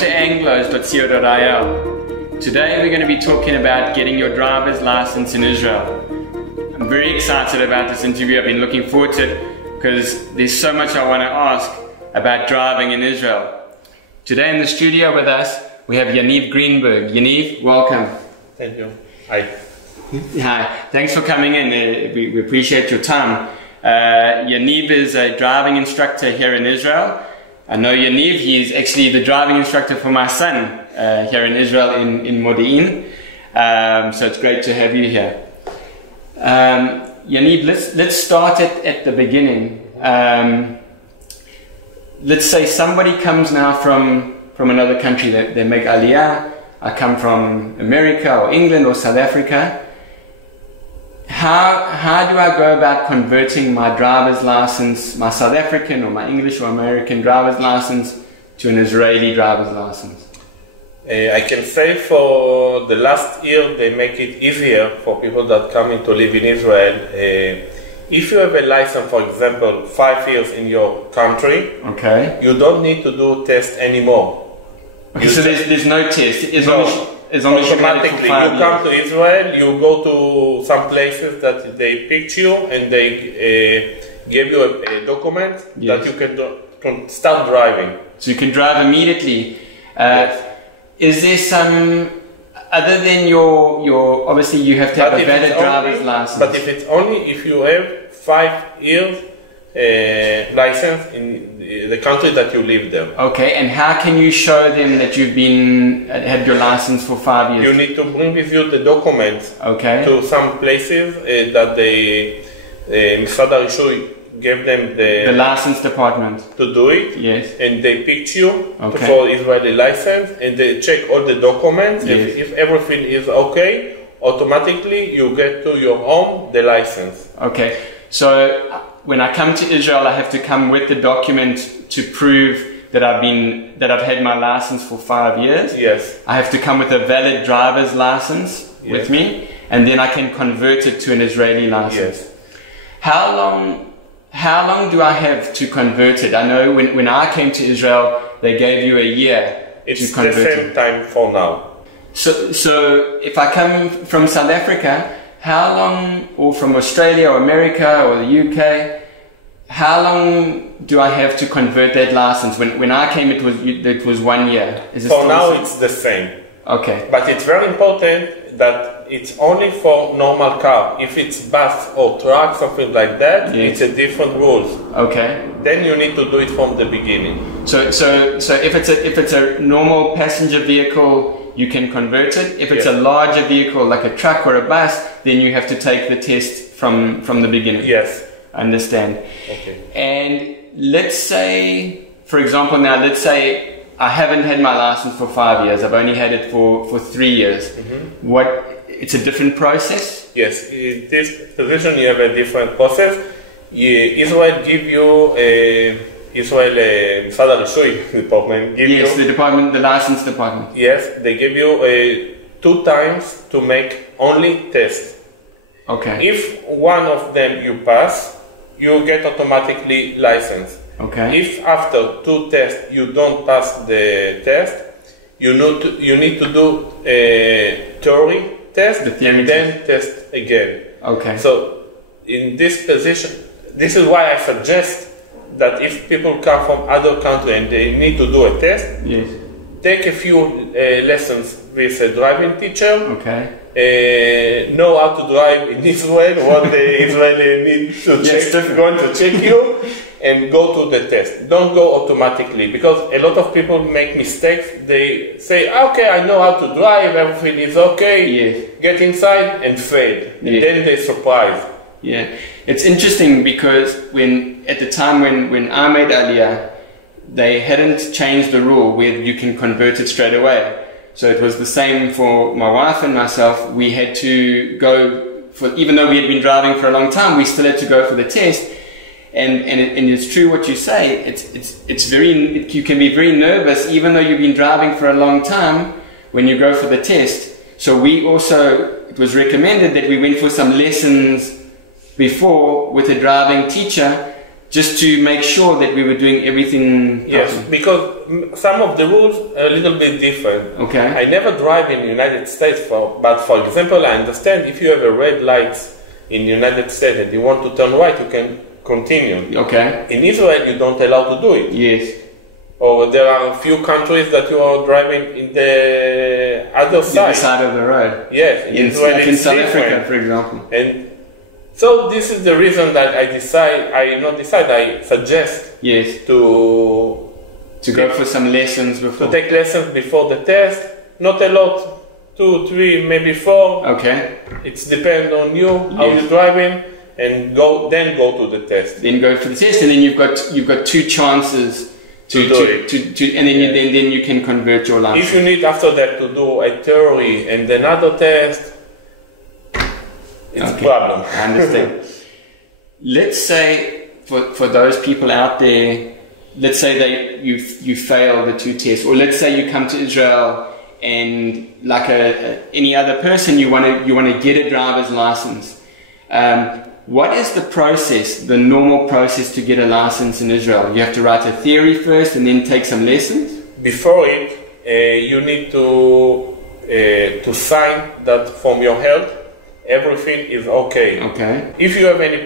to anglos.co.il. Today we're going to be talking about getting your driver's license in Israel. I'm very excited about this interview. I've been looking forward to it because there's so much I want to ask about driving in Israel. Today in the studio with us we have Yaniv Greenberg. Yaniv, welcome. Thank you. Hi. Hi. Thanks for coming in. We appreciate your time. Yaniv is a driving instructor here in Israel. I know Yaniv, he's actually the driving instructor for my son here in Israel in Modi'in. So it's great to have you here. Yaniv, let's start at the beginning. Let's say somebody comes now from another country, they make Aliyah. I come from America or England or South Africa. How do I go about converting my driver's license, my South African or my English or American driver's license to an Israeli driver's license? I can say for the last year they make it easier for people that come in to live in Israel. If you have a license, for example, 5 years in your country, okay, you don't need to do test anymore. Okay, so there's no test. Automatically, you come to Israel, you go to some places that they pick you and they give you a document, yes, that you can start driving. So you can drive immediately. Yes. Is there some, other than your obviously you have to have a valid driver's license. But if it's only if you have 5 years license in the country that you live there. Okay, and how can you show them that you've had your license for 5 years? You need to bring with you the documents, okay, to some places that they Misrad HaRishuy gave them the license department to do it. Yes. And they picked you, okay, for Israeli license, and they check all the documents. Yes. If everything is okay, automatically you get to your home the license. Okay, so when I come to Israel, I have to come with the document to prove that I've had my license for 5 years. Yes. I have to come with a valid driver's license, yes, with me, and then I can convert it to an Israeli license. Yes. How long do I have to convert it? I know when I came to Israel, they gave you a year to convert it. It's the same time for now. So if I come from South Africa, how long, or from Australia or America or the UK, how long do I have to convert that license? When I came, it was 1 year. Is it for now, it's the same. Okay. But it's very important that it's only for normal car. If it's bus or truck, something like that, yes, it's a different rules. Okay. Then you need to do it from the beginning. So if it's a normal passenger vehicle, you can convert it. If it's, yes, a larger vehicle like a truck or a bus, then you have to take the test from the beginning. Yes. Understand. Okay. And let's say, for example, let's say I haven't had my license for 5 years. I've only had it for 3 years. Mm-hmm. It's a different process? Yes. In this position, you have a different process. Israel give you Misrad HaRishuy department. Yes, the license department. Yes, they give you 2 times to make only test. Okay. If one of them you pass, you get automatically license. Okay. If after 2 tests you don't pass the test, you need to do a theory test and then test again. Okay. So in this position, this is why I suggest that if people come from other country and they need to do a test, yes, take a few lessons with a driving teacher. Okay. Know how to drive in Israel, what the Israeli need to check, going to check you, and go to the test. Don't go automatically, because a lot of people make mistakes. They say, okay, I know how to drive, everything is okay, yes, get inside and fail. And yes, then they're surprised. Yeah, it's interesting because at the time when I made Aliyah, they hadn't changed the rule where you can convert it straight away. So it was the same for my wife and myself. We had to go even though we had been driving for a long time, we still had to go for the test. And it's true what you say. You can be very nervous even though you've been driving for a long time when you go for the test. So it was recommended that we went for some lessons before with a driving teacher just to make sure that we were doing everything. Yes, because some of the rules are a little bit different. Okay. I never drive in the United States, but for example, I understand if you have a red light in the United States and you want to turn right, you can continue. Okay. In Israel, you don't allow to do it. Yes. Or there are a few countries that you are driving in the other side. The side of the road. Yes. In Israel, like in South different. Africa, for example. And so this is the reason that I suggest Yes. to go for some lessons before. To take lessons before the test. Not a lot, 2, 3, maybe 4. Okay. It's depend on you, how Yes. you're driving, and go to the test. Then go for the test, and then you've got 2 chances to do it. And then then you can convert your license. If you need after that to do a theory and another test, it's a problem. I understand. Let's say for those people out there, let's say you fail the 2 tests, or let's say you come to Israel and like any other person, you want to get a driver's license. What is the process, the normal process to get a license in Israel? You have to write a theory first and then take some lessons? Before it, you need to sign that from your health, everything is okay. Okay. If you have any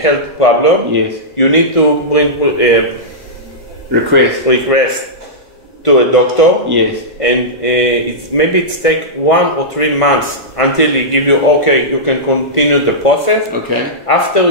health problem, yes, you need to bring request to a doctor. Yes. And maybe it takes 1 or 3 months until they give you, okay, you can continue the process. Okay. After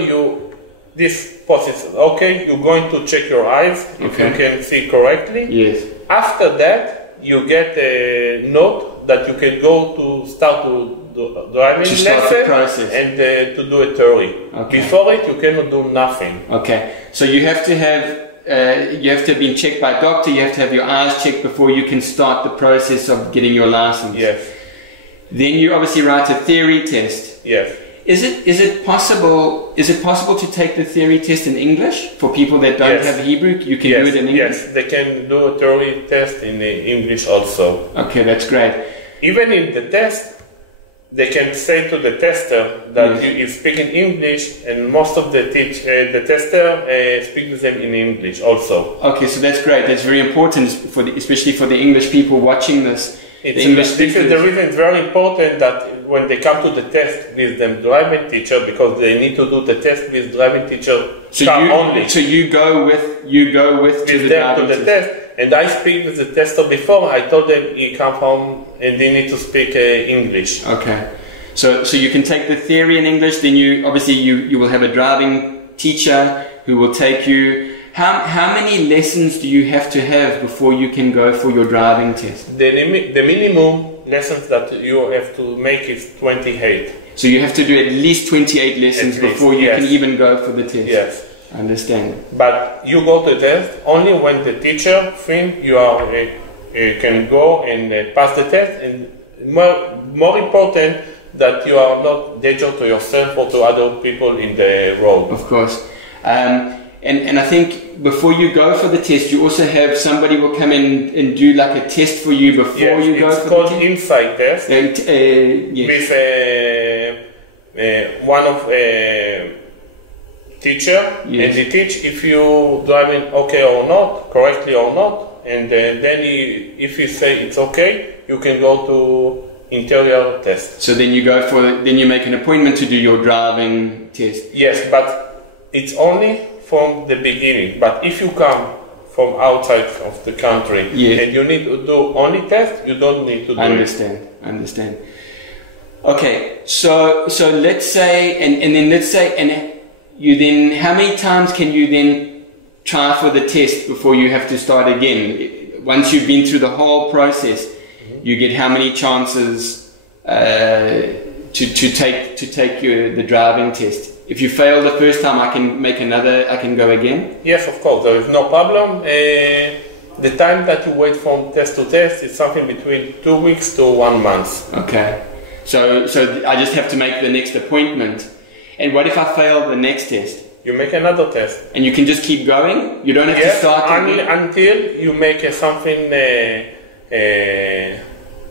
this process is okay, you're going to check your eyes if you can see correctly. Yes. After that, you get a note that you can go to start to do driving lesson and to do a theory. Okay. Before it, you cannot do nothing. Okay. So you have to have been checked by a doctor, you have to have your eyes checked before you can start the process of getting your license. Yes. Then you obviously write a theory test. Yes. Is it possible to take the theory test in English for people that don't have Hebrew? You can do it in English? Yes, they can do a theory test in English also. Okay, that's great. Even in the test, they can say to the tester that you speak in English, and most of the tester speaks them in English also. Okay, so that's great. That's very important, especially for the English people watching this. This is the reason it's very important that when they come to the test with the driving teacher, because they need to do the test with driving teacher only. So you go with them to the test. And I speak with the tester before. I told them he come home and they need to speak English. Okay, so you can take the theory in English. Then you will have a driving teacher who will take you. How many lessons do you have to have before you can go for your driving test? The minimum lessons that you have to make is 28. So you have to do at least 28 lessons before you can even go for the test. Yes. I understand. But you go to the test only when the teacher thinks you can go and pass the test, and more important that you are not dangerous to yourself or to other people in the road. Of course. And I think before you go for the test, you also have somebody will come in and do like a test for you before you go for the test. It's called inside test. Yes. With one of teacher, and they teach if you driving okay or not, correctly or not, and then if you say it's okay, you can go to interior test. So then you make an appointment to do your driving test. Yes, but it's only from the beginning. But if you come from outside of the country and you need to do only test, you don't need to do I understand. Okay, so let's say, and then let's say, and you then, how many times can you then try for the test before you have to start again? Once you've been through the whole process, you get how many chances to take the driving test? If you fail the first time, I can go again? Yes, of course, there is no problem. The time that you wait from test to test is something between 2 weeks to 1 month. Okay, so I just have to make the next appointment. And what if I fail the next test? You make another test. And you can just keep going? You don't have to start until you make something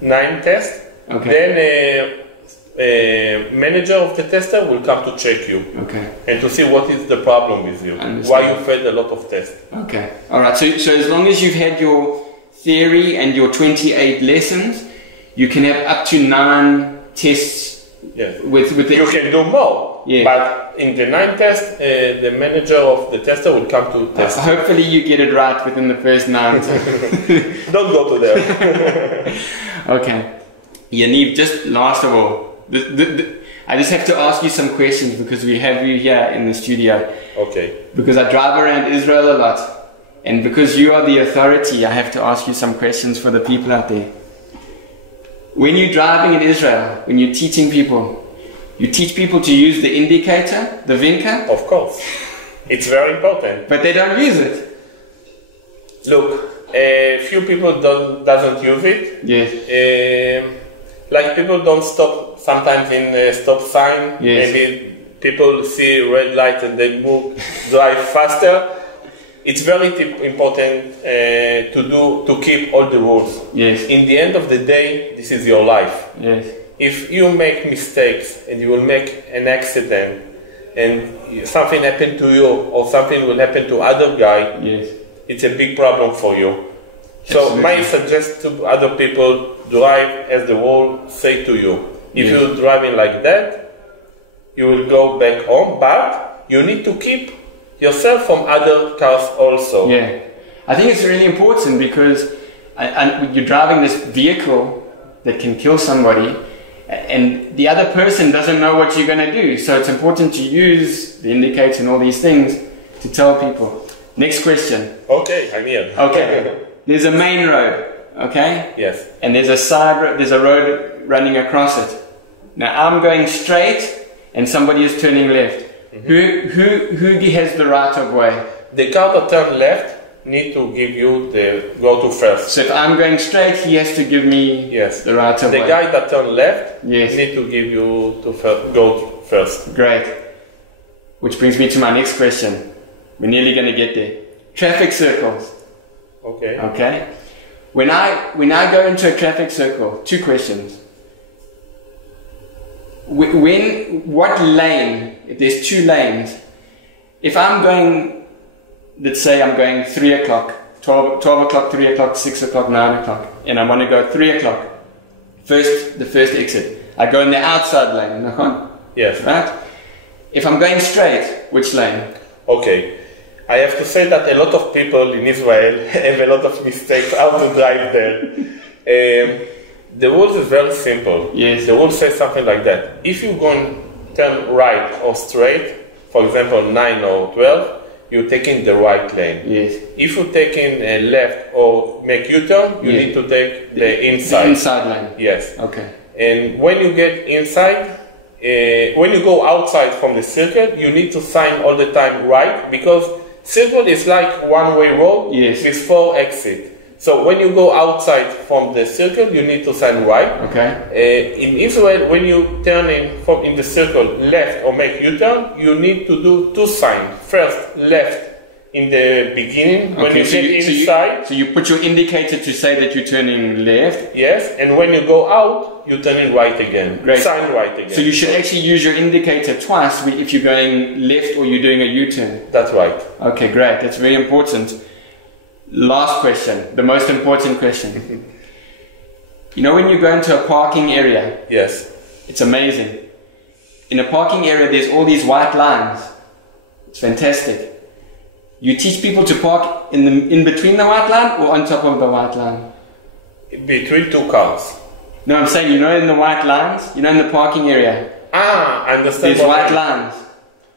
9 test. Okay. Then manager of the tester will come to check you. Okay. And to see what is the problem with you. Why you failed a lot of tests. Okay. All right. So as long as you've had your theory and your 28 lessons, you can have up to 9 tests. Yes. With the you can do more. Yeah. But in the 9th test, the manager of the tester will come to test. Hopefully you get it right within the first 9. Don't go to there. Okay. Yaniv, just last of all, I just have to ask you some questions because we have you here in the studio. Okay. Because I drive around Israel a lot. And because you are the authority, I have to ask you some questions for the people out there. When you're driving in Israel, when you're teaching people, you teach people to use the indicator, the vinker? Of course. It's very important. But they don't use it. Look, a few people doesn't use it. Yes. Like people don't stop sometimes in a stop sign. Yes. Maybe people see red light and they drive faster. It's very important to keep all the rules. Yes. In the end of the day, this is your life. Yes. If you make mistakes and you will make an accident and something happen to you or something will happen to other guy, yes, it's a big problem for you. So Absolutely. my suggestion to other people, drive as the world say to you. If yes. you're driving like that, you will go back home, but you need to keep yourself from other cars also. Yeah, I think it's really important because you're driving this vehicle that can kill somebody and the other person doesn't know what you're going to do. So it's important to use the indicator and all these things to tell people. Next question. Okay, I'm here. Okay, there's a main road, okay? Yes. And there's a side road, there's a road running across it. Now I'm going straight and somebody is turning left. Mm-hmm. Who has the right of way? The car that turn left need to give you the go to first. So if I'm going straight, he has to give me the right of way. The guy that turn left yes. need to give you to go first. Great. Which brings me to my next question. We're nearly going to get there. Traffic circles. Okay. Okay. When I go into a traffic circle, 2 questions. What lane, if there's 2 lanes, if I'm going, let's say I'm going 3 o'clock, 12 o'clock, 3 o'clock, 6 o'clock, 9 o'clock, and I want to go 3 o'clock, the first exit, I go in the outside lane, yes. Right? If I'm going straight, which lane? Okay. I have to say that a lot of people in Israel have a lot of mistakes how to drive there. The rules is very simple. Yes. The rule says something like that. If you go and turn right or straight, for example 9 or 12, you're taking the right lane. Yes. If you're taking a left or make U-turn, you need to take the inside. The inside lane. Yes. Okay. And when you get inside, when you go outside from the circle, you need to sign all the time right, because circle is like one-way road with 4 exits. So when you go outside from the circle, you need to sign right. Okay. In Israel, when you turn in the circle left or make U-turn, you need to do 2 signs. First, left in the beginning, when you get inside. So you put your indicator to say that you're turning left? Yes, and when you go out, you're turning right again. Great. Sign right again. So you should actually use your indicator twice if you're going left or you're doing a U-turn. That's right. Okay, great. That's very important. Last question, the most important question. You know when you go into a parking area? Yes. It's amazing. In a parking area, there's all these white lines. It's fantastic. You teach people to park in between the white line or on top of the white line? Between 2 cars. No, I'm saying, you know, in the white lines, you know, in the parking area. I understand. There's white lines.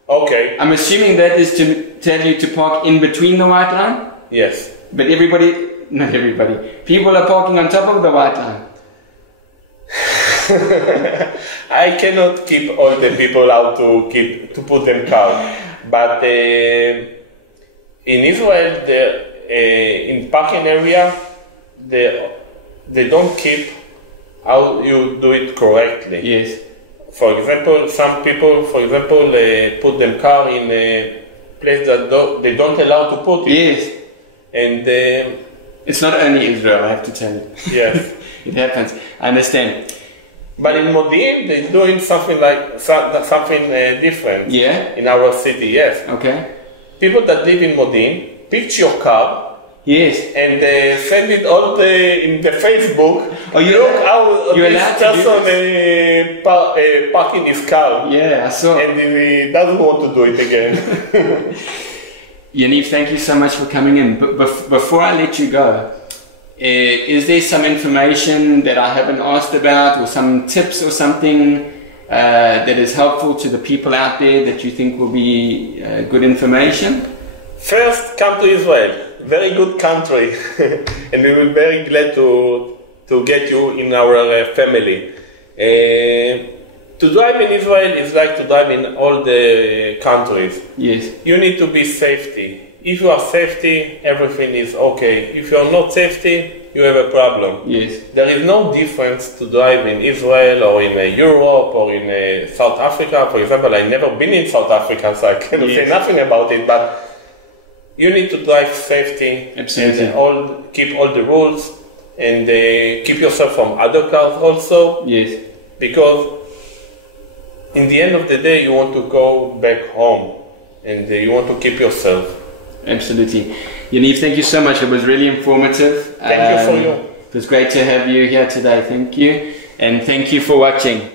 Okay. I'm assuming that is to tell you to park in between the white line? Yes. But not everybody, people are parking on top of the white line. I cannot keep all the people out to put them car, but in Israel, in parking area, they don't keep how you do it correctly. Yes. For example, some people, put them car in a place that they don't allow to put it. Yes. And it's not only Israel, I have to tell you. Yes. It happens. I understand. But in Modi'in, they're doing something like something different. Yeah. In our city, yes. Okay. People that live in Modi'in pitch your car. Yes. And send it all in the Facebook. Oh, look how you're this person parking his car. Yeah, I saw. And he doesn't want to do it again. Yaniv, thank you so much for coming in. But before I let you go, is there some information that I haven't asked about, or some tips or something that is helpful to the people out there that you think will be good information? First, come to Israel. Very good country. And we will be very glad to get you in our family. To drive in Israel is like to drive in all the countries. Yes. You need to be safety. If you are safety, everything is okay. If you are not safety, you have a problem. Yes. There is no difference to drive in Israel or in Europe or in South Africa. For example, I've never been in South Africa, so I cannot say nothing about it, but you need to drive safety. Absolutely. And keep all the rules, and keep yourself from other cars also. Yes. Because in the end of the day, you want to go back home, and you want to keep yourself. Absolutely. Yaniv, thank you so much. It was really informative. Thank you for you. It was great to have you here today. Thank you. And thank you for watching.